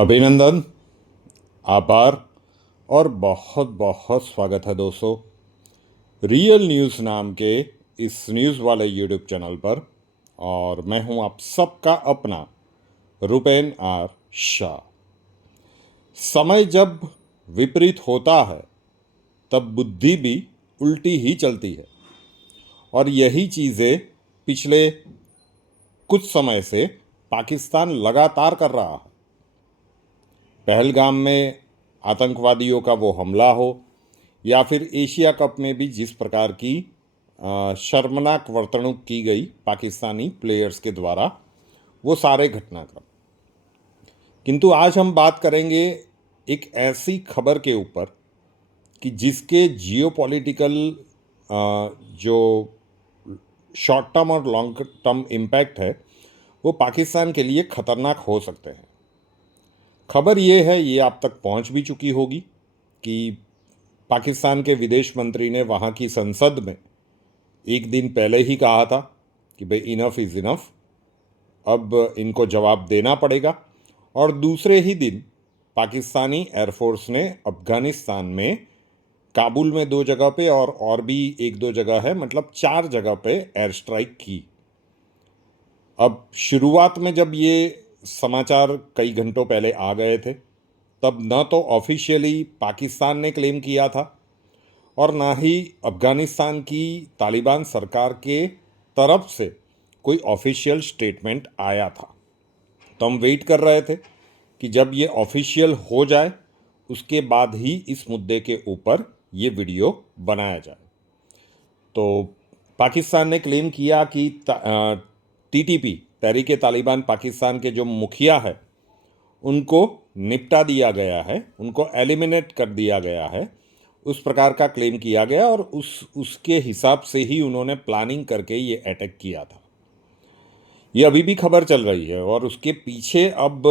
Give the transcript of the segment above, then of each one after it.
अभिनंदन, आभार और बहुत बहुत स्वागत है दोस्तों रियल न्यूज़ नाम के इस न्यूज़ वाले यूट्यूब चैनल पर। और मैं हूं आप सबका अपना रुपेन आर शाह। समय जब विपरीत होता है तब बुद्धि भी उल्टी ही चलती है, और यही चीज़ें पिछले कुछ समय से पाकिस्तान लगातार कर रहा है। पहलगाम में आतंकवादियों का वो हमला हो, या फिर एशिया कप में भी जिस प्रकार की शर्मनाक वर्तणूक की गई पाकिस्तानी प्लेयर्स के द्वारा, वो सारे घटनाक्रम। किंतु आज हम बात करेंगे एक ऐसी खबर के ऊपर कि जिसके जियोपॉलिटिकल जो शॉर्ट टर्म और लॉन्ग टर्म इम्पैक्ट है वो पाकिस्तान के लिए ख़तरनाक हो सकते हैं। खबर ये है, ये आप तक पहुंच भी चुकी होगी कि पाकिस्तान के विदेश मंत्री ने वहाँ की संसद में एक दिन पहले ही कहा था कि भाई इनफ इज़ इनफ, अब इनको जवाब देना पड़ेगा। और दूसरे ही दिन पाकिस्तानी एयरफोर्स ने अफ़गानिस्तान में काबुल में 2 जगह पे और भी 1-2 जगह है, मतलब 4 जगह पे एयर स्ट्राइक की। अब शुरुआत में जब ये समाचार कई घंटों पहले आ गए थे, तब न तो ऑफिशियली पाकिस्तान ने क्लेम किया था और ना ही अफ़गानिस्तान की तालिबान सरकार के तरफ से कोई ऑफिशियल स्टेटमेंट आया था। तो हम वेट कर रहे थे कि जब ये ऑफिशियल हो जाए उसके बाद ही इस मुद्दे के ऊपर ये वीडियो बनाया जाए। तो पाकिस्तान ने क्लेम किया कि टीटीपी तहरीक तालिबान पाकिस्तान के जो मुखिया है उनको निपटा दिया गया है, उनको एलिमिनेट कर दिया गया है, उस प्रकार का क्लेम किया गया। और उसके हिसाब से ही उन्होंने प्लानिंग करके ये अटैक किया था। ये अभी भी खबर चल रही है और उसके पीछे अब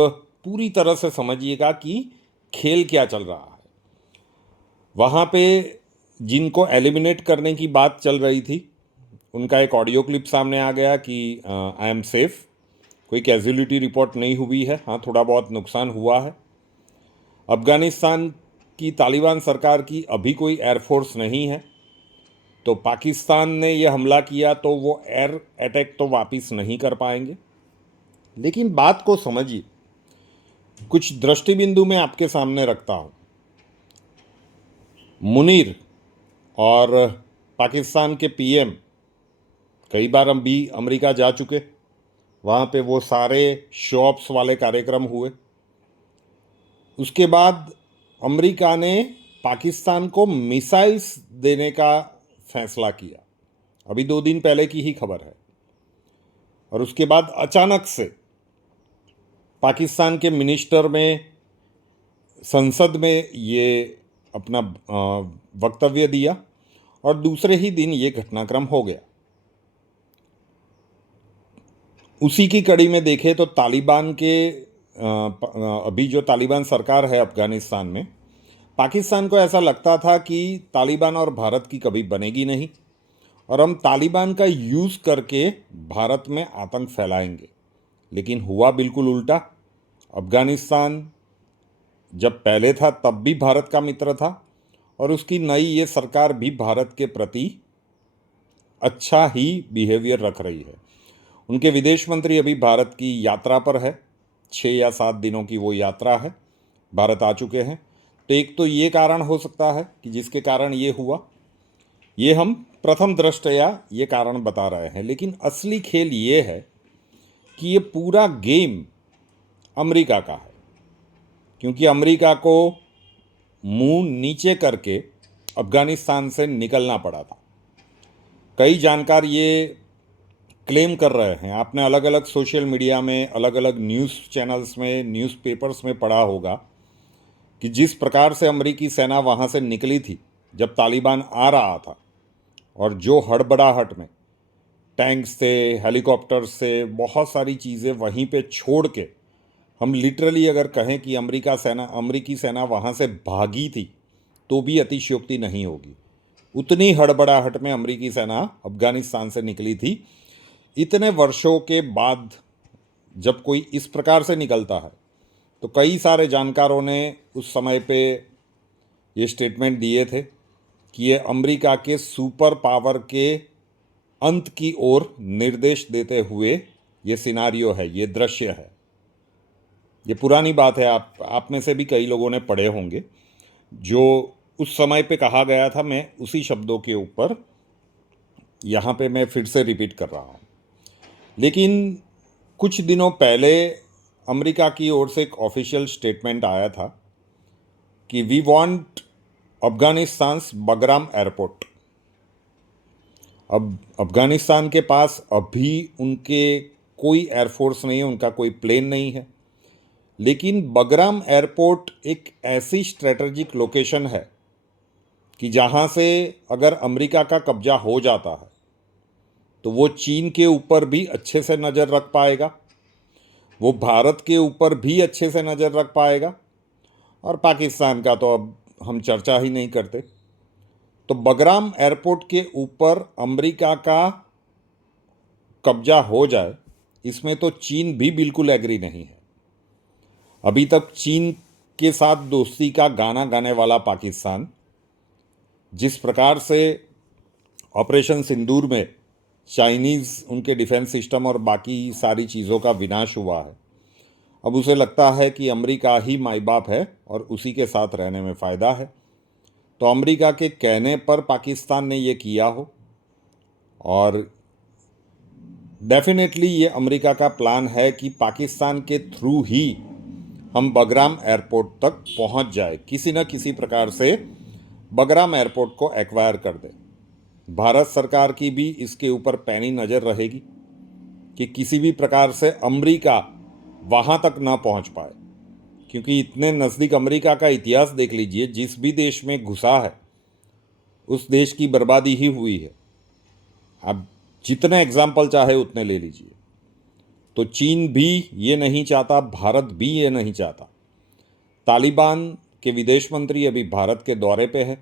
पूरी तरह से समझिएगा कि खेल क्या चल रहा है। वहाँ पे जिनको एलिमिनेट करने की बात चल रही थी उनका एक ऑडियो क्लिप सामने आ गया कि आई एम सेफ़, कोई कैजुअलिटी रिपोर्ट नहीं हुई है, हाँ थोड़ा बहुत नुकसान हुआ है। अफ़गानिस्तान की तालिबान सरकार की अभी कोई एयरफोर्स नहीं है, तो पाकिस्तान ने ये हमला किया तो वो एयर अटैक तो वापस नहीं कर पाएंगे। लेकिन बात को समझिए, कुछ दृष्टिबिंदु मैं आपके सामने रखता हूँ। मुनीर और पाकिस्तान के पीएम कई बार हम भी अमेरिका जा चुके, वहाँ पे वो सारे शो ऑफ्स वाले कार्यक्रम हुए। उसके बाद अमेरिका ने पाकिस्तान को मिसाइल्स देने का फैसला किया, अभी 2 दिन पहले की ही खबर है। और उसके बाद अचानक से पाकिस्तान के मिनिस्टर में संसद में ये अपना वक्तव्य दिया और दूसरे ही दिन ये घटनाक्रम हो गया। उसी की कड़ी में देखें तो तालिबान के अभी जो तालिबान सरकार है अफ़गानिस्तान में, पाकिस्तान को ऐसा लगता था कि तालिबान और भारत की कभी बनेगी नहीं और हम तालिबान का यूज़ करके भारत में आतंक फैलाएंगे। लेकिन हुआ बिल्कुल उल्टा। अफ़गानिस्तान जब पहले था तब भी भारत का मित्र था और उसकी नई ये सरकार भी भारत के प्रति अच्छा ही बिहेवियर रख रही है। उनके विदेश मंत्री अभी भारत की यात्रा पर है, 6 या 7 दिनों की वो यात्रा है, भारत आ चुके हैं। तो एक तो ये कारण हो सकता है कि जिसके कारण ये हुआ, ये हम प्रथम दृष्टया ये कारण बता रहे हैं। लेकिन असली खेल ये है कि ये पूरा गेम अमेरिका का है, क्योंकि अमेरिका को मुंह नीचे करके अफ़गानिस्तान से निकलना पड़ा था। कई जानकार ये क्लेम कर रहे हैं, आपने अलग अलग सोशल मीडिया में, अलग अलग न्यूज़ चैनल्स में, न्यूज़पेपर्स में पढ़ा होगा कि जिस प्रकार से अमेरिकी सेना वहाँ से निकली थी जब तालिबान आ रहा था, और जो हड़बड़ाहट में टैंक्स से, हेलीकॉप्टर्स से, बहुत सारी चीज़ें वहीं पे छोड़ के, हम लिटरली अगर कहें कि अमेरिकी सेना वहाँ से भागी थी तो भी अतिशयोक्ति नहीं होगी। उतनी हड़बड़ाहट में अमेरिकी सेना अफ़गानिस्तान से निकली थी। इतने वर्षों के बाद जब कोई इस प्रकार से निकलता है तो कई सारे जानकारों ने उस समय पे ये स्टेटमेंट दिए थे कि ये अमेरिका के सुपर पावर के अंत की ओर निर्देश देते हुए ये सिनारियो है, ये दृश्य है। ये पुरानी बात है, आप में से भी कई लोगों ने पढ़े होंगे। जो उस समय पे कहा गया था, मैं उसी शब्दों के ऊपर यहाँ पे मैं फिर से रिपीट कर रहा हूँ। लेकिन कुछ दिनों पहले अमेरिका की ओर से एक ऑफिशियल स्टेटमेंट आया था कि we want Afghanistan Bagram airport. अब अफगानिस्तान के पास अभी उनके कोई एयरफोर्स नहीं है, उनका कोई प्लेन नहीं है, लेकिन बगराम एयरपोर्ट एक ऐसी स्ट्रेटजिक लोकेशन है कि जहाँ से अगर अमेरिका का कब्जा हो जाता है तो वो चीन के ऊपर भी अच्छे से नज़र रख पाएगा, वो भारत के ऊपर भी अच्छे से नज़र रख पाएगा, और पाकिस्तान का तो अब हम चर्चा ही नहीं करते। तो बगराम एयरपोर्ट के ऊपर अमेरिका का कब्जा हो जाए, इसमें तो चीन भी बिल्कुल एग्री नहीं है। अभी तक चीन के साथ दोस्ती का गाना गाने वाला पाकिस्तान जिस प्रकार से ऑपरेशन सिंदूर में चाइनीज़ उनके डिफेंस सिस्टम और बाकी सारी चीज़ों का विनाश हुआ है, अब उसे लगता है कि अमेरिका ही माई बाप है और उसी के साथ रहने में फ़ायदा है। तो अमेरिका के कहने पर पाकिस्तान ने ये किया हो, और डेफिनेटली ये अमेरिका का प्लान है कि पाकिस्तान के थ्रू ही हम बगराम एयरपोर्ट तक पहुंच जाए, किसी न किसी प्रकार से बगराम एयरपोर्ट को एक्वायर कर दे। भारत सरकार की भी इसके ऊपर पैनी नज़र रहेगी कि किसी भी प्रकार से अमेरिका वहाँ तक ना पहुँच पाए, क्योंकि इतने नज़दीक अमेरिका का इतिहास देख लीजिए, जिस भी देश में घुसा है उस देश की बर्बादी ही हुई है। अब जितने एग्जाम्पल चाहे उतने ले लीजिए। तो चीन भी ये नहीं चाहता, भारत भी ये नहीं चाहता। तालिबान के विदेश मंत्री अभी भारत के दौरे पे है,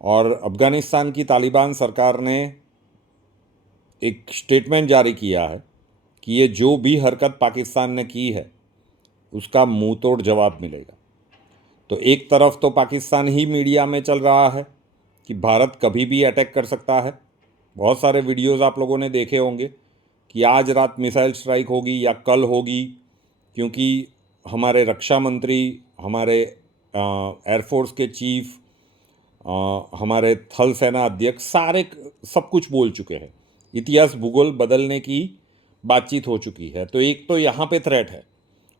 और अफ़गानिस्तान की तालिबान सरकार ने एक स्टेटमेंट जारी किया है कि ये जो भी हरकत पाकिस्तान ने की है उसका मुंह तोड़ जवाब मिलेगा। तो एक तरफ तो पाकिस्तान ही मीडिया में चल रहा है कि भारत कभी भी अटैक कर सकता है। बहुत सारे वीडियोस आप लोगों ने देखे होंगे कि आज रात मिसाइल स्ट्राइक होगी या कल होगी, क्योंकि हमारे रक्षा मंत्री, हमारे एयरफोर्स के चीफ, हमारे थल सेना अध्यक्ष सारे सब कुछ बोल चुके हैं। इतिहास भूगोल बदलने की बातचीत हो चुकी है। तो एक तो यहाँ पे थ्रेट है,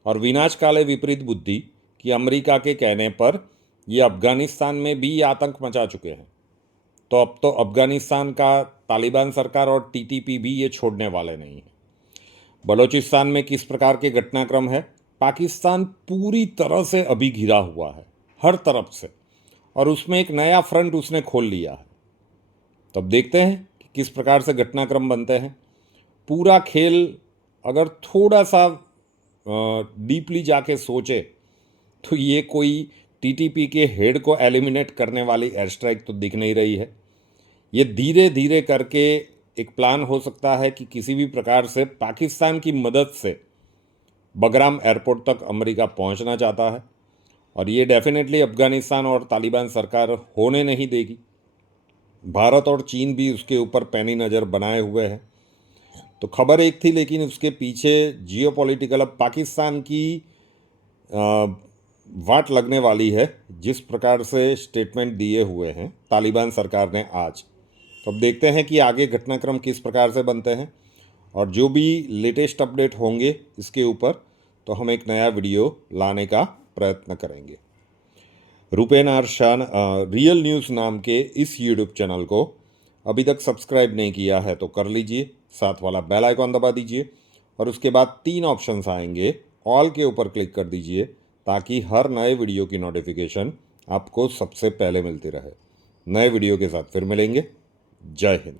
और विनाश काले विपरीत बुद्धि कि अमेरिका के कहने पर ये अफ़गानिस्तान में भी आतंक मचा चुके हैं। तो अब तो अफ़गानिस्तान का तालिबान सरकार और टीटीपी भी ये छोड़ने वाले नहीं हैं। बलूचिस्तान में किस प्रकार के घटनाक्रम है, पाकिस्तान पूरी तरह से अभी घिरा हुआ है हर तरफ से, और उसमें एक नया फ्रंट उसने खोल लिया है। तब देखते हैं कि किस प्रकार से घटनाक्रम बनते हैं। पूरा खेल अगर थोड़ा सा डीपली जाके सोचे तो ये कोई टीटीपी के हेड को एलिमिनेट करने वाली एयर स्ट्राइक तो दिख नहीं रही है। ये धीरे धीरे करके एक प्लान हो सकता है कि किसी भी प्रकार से पाकिस्तान की मदद से बगराम एयरपोर्ट तक अमेरिका पहुंचना चाहता है, और ये डेफिनेटली अफ़गानिस्तान और तालिबान सरकार होने नहीं देगी। भारत और चीन भी उसके ऊपर पैनी नज़र बनाए हुए हैं। तो खबर एक थी, लेकिन उसके पीछे जियोपॉलिटिकल अब पाकिस्तान की वाट लगने वाली है, जिस प्रकार से स्टेटमेंट दिए हुए हैं तालिबान सरकार ने आज। तो अब देखते हैं कि आगे घटनाक्रम किस प्रकार से बनते हैं, और जो भी लेटेस्ट अपडेट होंगे इसके ऊपर तो हम एक नया वीडियो लाने का प्रयत्न करेंगे। Rupen R Shah real news नाम के इस यूट्यूब चैनल को अभी तक सब्सक्राइब नहीं किया है तो कर लीजिए, साथ वाला बेल आइकॉन दबा दीजिए, और उसके बाद 3 ऑप्शंस आएंगे, ऑल के ऊपर क्लिक कर दीजिए ताकि हर नए वीडियो की नोटिफिकेशन आपको सबसे पहले मिलती रहे। नए वीडियो के साथ फिर मिलेंगे। जय हिंद।